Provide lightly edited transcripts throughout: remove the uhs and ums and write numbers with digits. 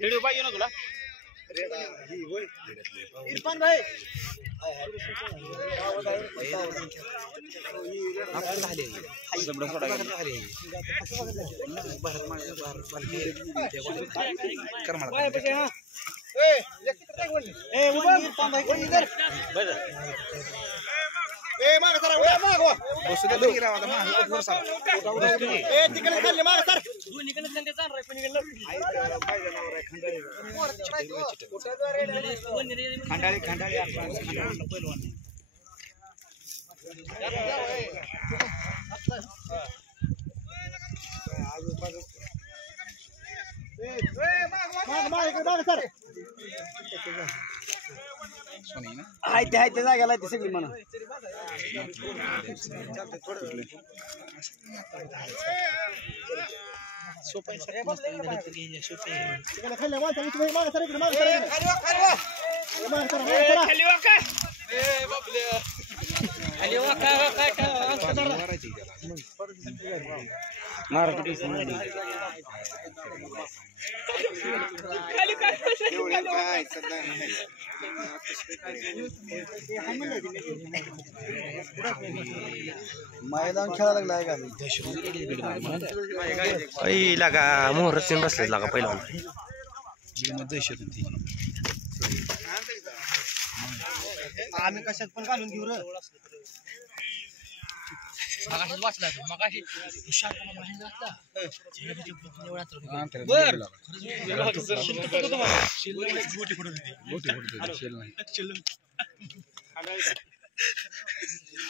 video पाहिजे ना तुला इरफान भाई खंडाळी खंडाळी पहिलवान हाय ते जागेला ती सगळी म्हणा मैदान खेळायला लागलाय का लागा मोहर सिंग बसले लागा पहिला आम्ही कशात पण घालून घेऊ रे वाचला मगाशी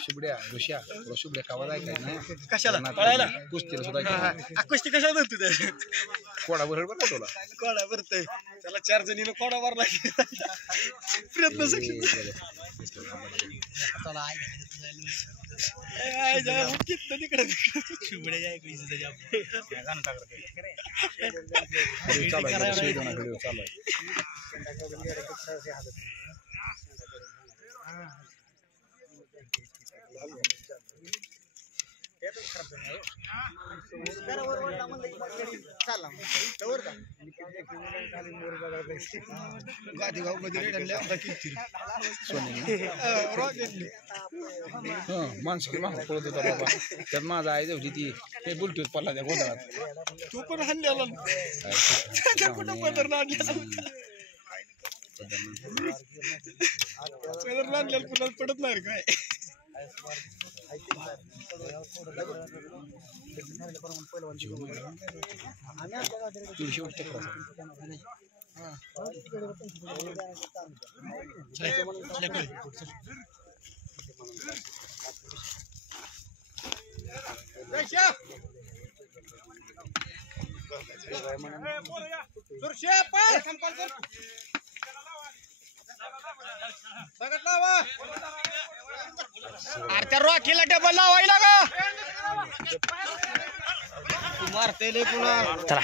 शुभड्या ऋषा शुभड्या कावा जाय काय नाही कशाला पळायला कुस्तीला सुद्धा कुस्ती कशाला धरतो त्या कोडा बरोबर ना तुला कोडा भरतय त्याला 4 जणीनं कोडा भरला प्रयत्न सक्षम तिकडे शुभड्या जाय माणसं माग पळत होता बाबा त्यात माझा आई होती ती ते बुलटूत पडला त्या गोंधळात तू पण हल्ल्याला कुठं पदर लागलेला पुन्हा पडत नाही काय त्या रॉकीला डबल लावायला का मारते पुन्हा चला